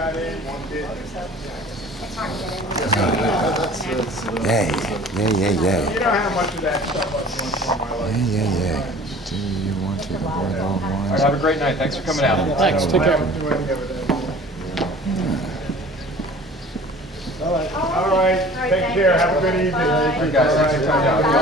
got in, one didn't. Yay. You know how much of that stuff I've gone through in my life. Yay. Do you want to avoid all All right, wines? have a great night. Thanks for coming out. Thanks, take care. All right, take care, have a good evening. All right, guys. Thanks for coming out. Good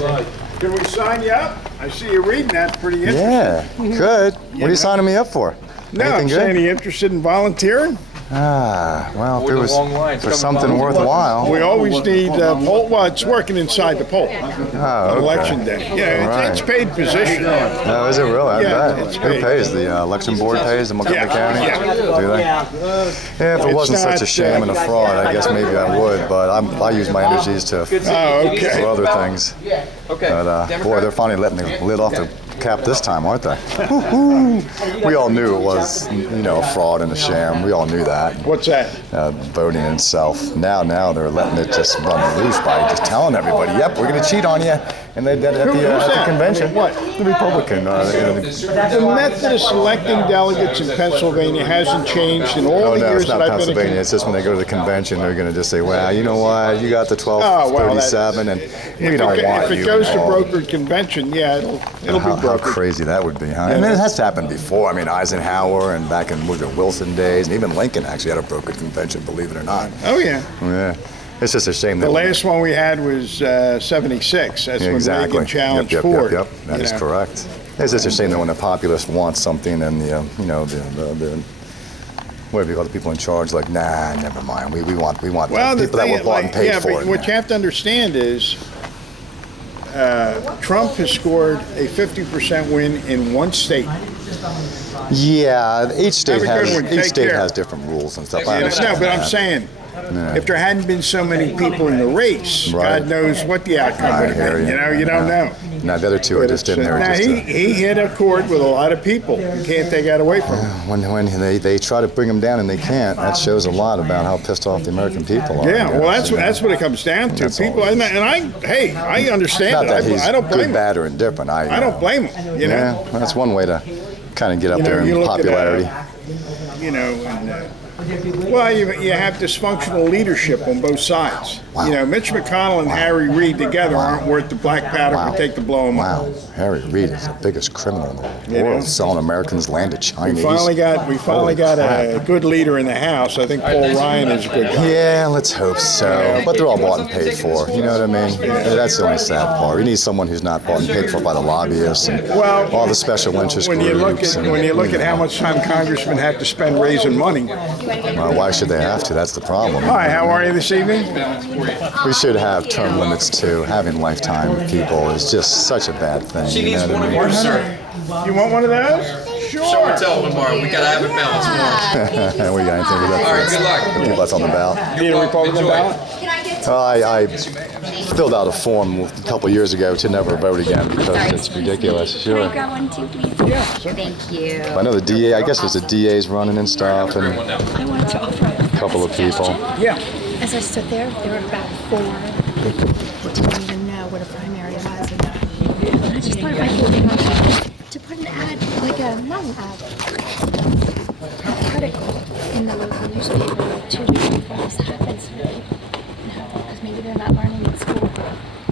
luck, all right? Can we sign you up? I see you reading that, pretty interesting. Yeah, good. What are you signing me up for? No, I'm Anything saying, good? are you interested in volunteering? Well, if it Avoid the was long lines. for Come something along. worthwhile. We always need poll. Well, it's working inside the poll on Oh, election okay. day. Yeah, it's paid position. No, is it really? I Yeah, bet. it's Who paid. pays? The election board pays the Montgomery County? Yeah. Do they? Yeah, if it It's wasn't such a not, shame and a fraud, I guess maybe I would, but I use my energies to for Oh, okay. other things. Okay. But boy, they're finally letting the lid off the cap this time, aren't they? We all knew it was, a fraud and a sham. We all knew that. What's that? Voting itself. Now they're letting it just run loose by just telling everybody, "Yep, we're going to cheat on you." And they did it at the convention. What? The Republican. The method of selecting delegates in Pennsylvania hasn't changed in all Oh the no, years it's that not I've been Pennsylvania. a It's just when they go to the convention, they're going to just say, "Well, you know what? You got the Oh, well, 1237, and we don't want If you." it goes to involved." brokered convention, yeah, it'll How be brokered. crazy that would be, huh? And it has happened before. I mean, Eisenhower and back in Wilson days, and even Lincoln actually had a brokered convention, believe it or not. Oh, yeah. Yeah, it's just a shame that The last one we had was 76. That's when exactly. Reagan challenged Yep. Ford. That you is know. correct. It's just a shame that when the populace wants something, and the whatever you call the people in charge, like, nah, never mind. We want Well, the the people that thing, were bought and paid yeah, for but it. what you have to understand is Trump has scored a 50% win in one state. Yeah, each state Have a good one. each Take state care. has different rules and stuff. I No, understand but I'm that. saying, if there hadn't been so many people in the race, Right. God knows what the outcome I would have hear been. you. You don't know. Now the other two are just in there. Now, Just he hit a chord with a lot of people. You can't take that away from him. when they try to bring them down and they can't, that shows a lot about how pissed off the American people are. Yeah, I well, guess, that's what it comes down to. That's all People, it is. I understand Not it. that he's I don't blame good, him. bad, or indifferent. I don't blame him. You know. Yeah, that's one way to kind of get up You know, there you in look at, popularity. Well, you have dysfunctional leadership on both sides. Wow. You know, Mitch McConnell and Harry Reid together aren't worth the black powder Wow. to take to blow them up. Wow, Harry Reid is the biggest criminal in the You world, know? selling Americans land to Chinese. We finally got a good leader in the House. I think Paul Ryan is a good guy. Yeah, let's hope so. But they're all bought and paid for. You know what I mean? That's the only sad part. You need someone who's not bought and paid for by the lobbyists and all the special interest When you look groups. at how much time congressmen have to spend raising money. Why should they have to? That's the problem. Hi, how are you this evening? We should have term limits too. Having lifetime people is just such a bad thing. She you needs know one what of I mean? yours, sir. You want one of those? Show and tell tomorrow. We gotta have it balanced more. We got anything with that? All right, good luck. The people that's on the ballot. Need a Republican Enjoy. ballot? I filled out a form a couple years ago to never vote again because it's ridiculous. Can I Sure. grab one too, please? Yeah. Thank you. I know the DA, I guess there's the DA's running and stuff, and I wanted to offer a couple of people. suggestion. Yeah. As I stood there were about 4 people who didn't even know what a primary was. And I just thought it might be a good idea to put an ad, like not an ad, an article in the local newspaper 2 weeks before this happens. Because maybe they're not learning in school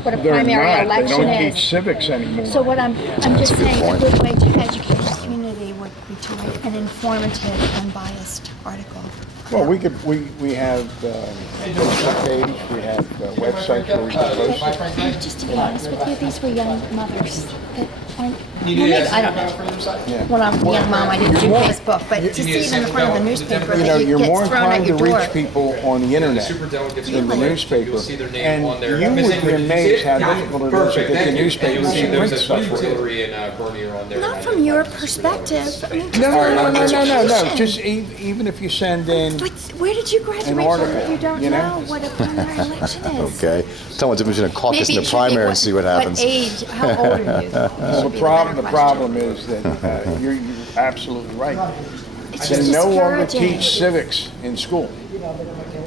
what a They're primary not. They election don't is. teach civics anymore. So what I'm just a good saying, a point. good way to educate the community would be to write an informative, unbiased article. Well, we have Facebook page, we have websites where we can post it. Just to be honest with you, these were young mothers that aren't. Well, maybe, I don't know. When I'm a young mom, I didn't do Facebook, but to see it in the front of the newspaper You know, that you're more gets thrown at inclined to your door. reach people on the internet than the newspaper. You'll see their name And on there. you would be amazed how difficult it is to Perfect, get the thank you. And newspapers you'll see to print there's a stuff huge for you. Hillary and Bernier on there. Not from your perspective. I mean, just No, from no, no, no, no. education. Just even if you send in, But where did you graduate article, from if you don't you know? know what a primary election is? Okay. Someone's between a caucus Maybe and it a should be primary and see what happens. age, how old are you? well, the problem is that you're absolutely right. It's They just no longer discouraging. teach civics in school.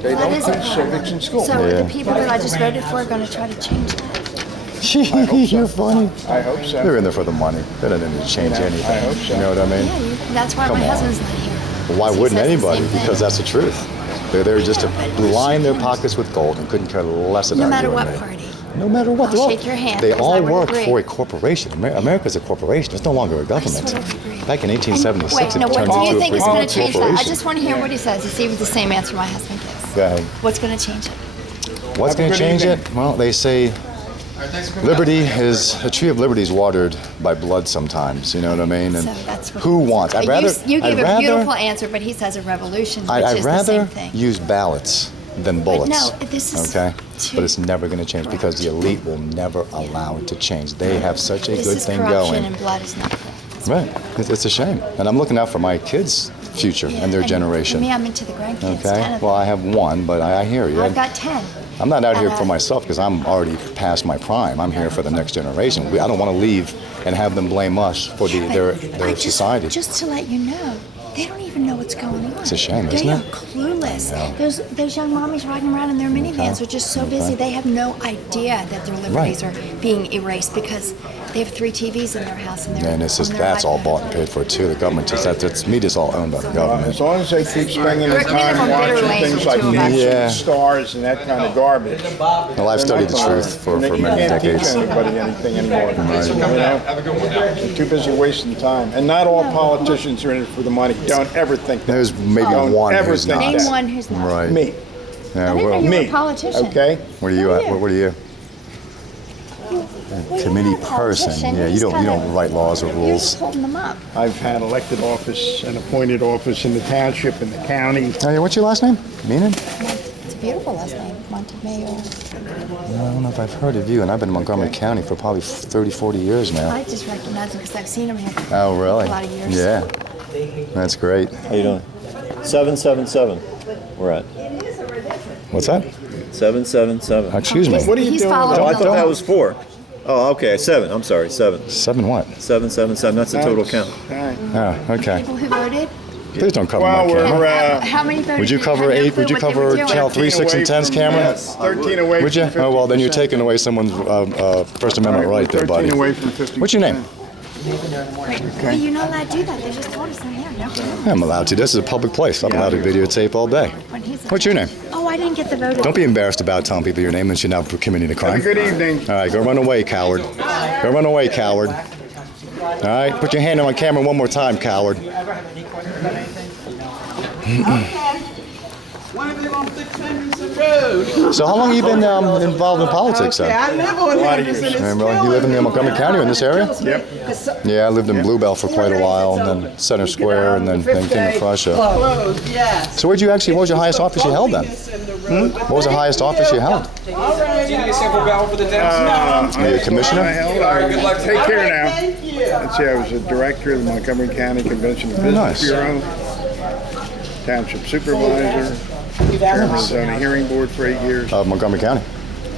They That don't is a teach problem. civics in school. So are the people that I just voted for are going to try to change that? You're funny. I hope so. They're in there for the money. They don't need to change anything. I hope so. You know what I mean? Yeah, that's why Come my on. husband's not here. Why He wouldn't says the anybody? same thing. Because that's the truth. They're there just to line their pockets with gold and couldn't care less about No matter you what and me. party. No matter what. I'll they're all- shake your hand, They because all I would work agree. for a corporation. America's a corporation. It's no longer a government. totally agree. Back in 1876, Wait, no, it what turned do you into think a is going to change that? I corporation. just want to hear what he says. It's even the same answer my husband gives. Go ahead. What's going to change it? What's Have a going to good change evening. it? Well, they say liberty is a tree of liberty is watered by blood sometimes. You know what I mean? And So that's what who wants? I'd rather. You I'd gave a rather- beautiful answer, but he says a revolution, which I'd is the rather same thing. use ballots than bullets. no, this is okay, too but it's never going to change because the elite will never allow it to change. They have such a This good is thing corruption, going. and blood is not good. That's Right, it's a shame, and I'm looking out for my kids' future and their generation. Me, I'm into the grandkids. 10 Okay, of well, them. I have one, but I hear you. I've got 10. I'm not out here for Uh, myself because I'm already past my prime. I'm here for the next generation. I don't want to leave and have them blame us for their society. Just to let you know, they don't even know what's going on. It's a shame, they isn't are it? clueless. Yeah. Those young mommies riding around in their minivans are just so busy. They have no idea that their liberties are being erased because they have 3 TVs in their house and they're And it's just on their that's all iPad. bought and paid for too. The government just that's media's all owned by the government. As long as they keep spending their Rick, we live time on bitter watching lanes things with like two of us. Nature Yeah. Stars and that kind of garbage. Well, I've studied the truth for You many can't teach decades. anybody anything anymore. Thanks for coming out. Have a good one now. They're too busy wasting time. And not all politicians are in it for the money. Don't ever think that. There's maybe Don't one ever who's think not. Name that. one who's not. Right. Me. Yeah, I didn't know well, you were Me. a politician. Okay? what are you at? What are you? Well, Committee you're not a person. politician. Yeah, You're you just don't kinda- write laws or You're rules. just holding them up. I've had elected office and appointed office in the township and the county. Oh, yeah, what's your last name? Meenan? It's a beautiful last name, Montemayor. I don't know if I've heard of you, and I've been in Montgomery County for probably 30, 40 years now. I just recognize him because I've seen him here. Oh, really? A lot of years. Yeah. That's great. How you doing? 777. We're at What's that? 777. Excuse me. What are you He's doing? following Oh, I the thought law. that was 4. Oh, okay, 7. I'm sorry, 7. 7 what? 777. That's the total count. All right. Oh, okay. People who voted. Please don't cover Well, my camera. we're How many voted? Would you cover had no 8? clue Would you what they were cover doing. Channel 3, 6, and 10's camera? 13 away Would you? from 50%. Oh, well, then you're taking away someone's First Amendment right there, buddy. 13 away from 50%. What's your name? But you're not allowed to do that. They just told us in here. No. I'm allowed to. This is a public place. I'm allowed to videotape all day. When he's What's your name? Oh, I didn't get the vote. Don't be embarrassed about telling people your name and you're now committing a Have a crime. good evening. All right, go run away, coward. Go run away, coward. All right, put your hand on my camera one more time, coward. When are they gonna fix Henderson Road? So how long have you been involved in politics Okay, then? I live on Henderson. It's And, still you live in Montgomery County or in this area? Yep. Yeah, I lived in Bluebell for quite a while, and then Center Square, and then King of Prussia. closed, yes. So what was your highest office you held then? What was the highest office you held? Do you need a sample ballot for the town? Were you a commissioner? Good luck Take care now. Thank you. Let's see, I was a director of the Montgomery County Convention and Business nice. Bureau, township supervisor, chairman of the zoning hearing board for 8 years, Montgomery County.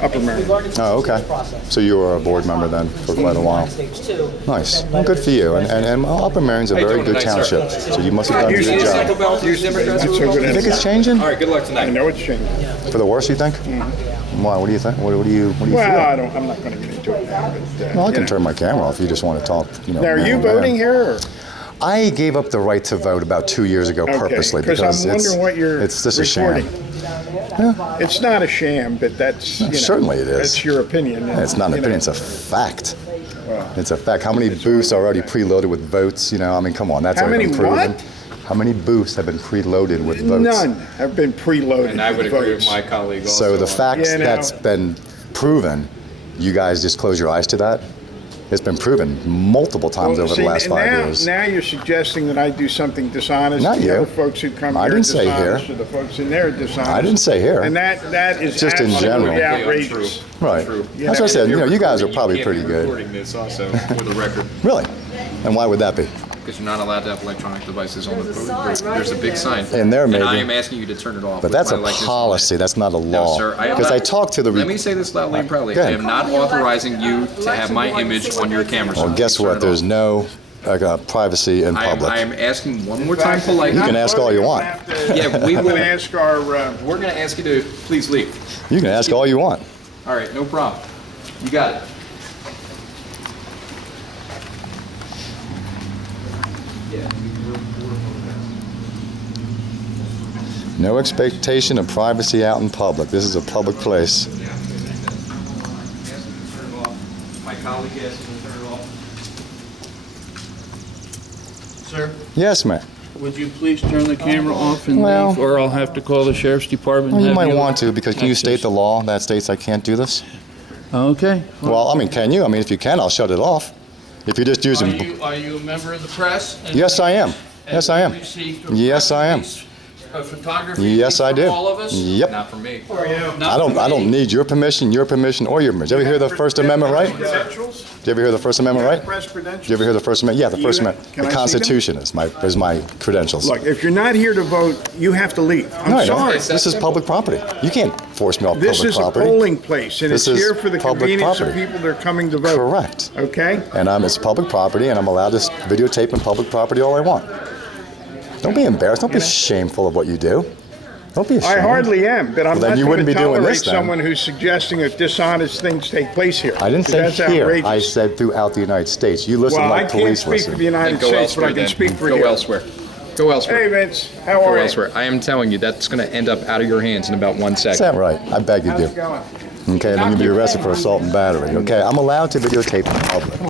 Upper Marion. Oh, okay. So you were a board member then for quite a while. Nice. Well, good for you. And Upper Marion's a very good township, so you must have done a Do you need good a sample job. ballot for your Democrats or So good Republicans? You at think it. it's changing? All right, good luck I tonight. know it's changing. For the worse, you think? Why? What do you think? What do you Well, feel? I'm not going to get into it now, but, Well, I you can know. turn my camera off if you just want to talk. Now, are man you on man. voting here? Or? I gave up the right to vote about 2 years ago purposely because I'm wondering what you're it's just a sham. reporting. It's not a sham, but that's, you know, Certainly it is. That's your opinion. It's not an you know. opinion, it's a fact. It's a fact. How many booths are already preloaded with votes? You know, I mean, come on, that's How already many been proven. what? How many booths have been preloaded with votes? None have been preloaded And I would with agree with votes. my colleague also. So the fact Yeah, now- that's been proven, you guys just close your eyes to that? It's been proven multiple times Well, over see, the last 5 now, years. Now you're suggesting that I do something dishonest. Not The you. other folks who come I here didn't are say here. dishonest, or the folks in there are dishonest. I didn't say here. And that is Just in absolutely general. outrageous. Right. True. That's what I said. You guys are probably pretty good. Recording this also for the record, Really? And why would that be? because you're not allowed to have electronic devices on the podium. There's a big sign. In there, maybe. And I am asking you to turn it off. But with that's my a likeness on it. policy. That's not a No, law. sir. am Because I not- talked to the. Let me say this loudly and proudly. Go I ahead. am not authorizing you to have my image on your camera. Well, sir. guess Turn what? it There's off. no privacy in I am public. asking one more time politely. You can ask all you want. Yeah, we I'm will. going to ask our, We're going to ask you to please leave. You can ask all you want. All right, no problem. You got it. No expectation of privacy out in public. This is a public place. My colleague asked me to turn it off. Sir, Yes, ma'am. Would you please turn the camera off and Well- leave, or I'll have to call the sheriff's department? Well, and you have might want to, because can you access. state the law that states I can't do this? Okay. Well, I mean, can you? I mean, if you can, I'll shut it off. If you're just using... Are you a member of the press? And- Yes, I am. and Yes, I am. you received Yes, I am. a photography Yes, I from do. all of us? Yep. Not from me. I don't need your permission, or your permission. Did you ever hear the First Amendment right? Did you ever hear the First Amendment right? Press Did credentials. you ever hear the First Amendment? Yeah, the You First know- Amendment. can I The see them? Constitution is my credentials. Look, if you're not here to vote, you have to leave. No, I'm I don't. sorry. This is public property. You can't force me off This public is a property. polling place, and This it's is here for the public convenience of property. people that are coming to vote. Correct. Okay? And it's public property, and I'm allowed to videotape in public property all I want. Don't be embarrassed. Don't be shameful of what you do. Don't be ashamed. I hardly am, but I'm Well, then not you going wouldn't to be doing tolerate this then. someone who's suggesting that dishonest things take place here. I didn't say That's here. outrageous. I said throughout the United States. You listen Well, I like can't police speak listen. for the United Go States, but elsewhere I can then. speak for Go here. elsewhere. Go elsewhere. Hey, Vince, how Go are you? elsewhere. I am telling you, that's going to end up out of your hands in about 1 Is second. that right? I beg you How's it do. going? Okay, then you'll be arrested for assault and battery. Okay, I'm allowed to videotape in public.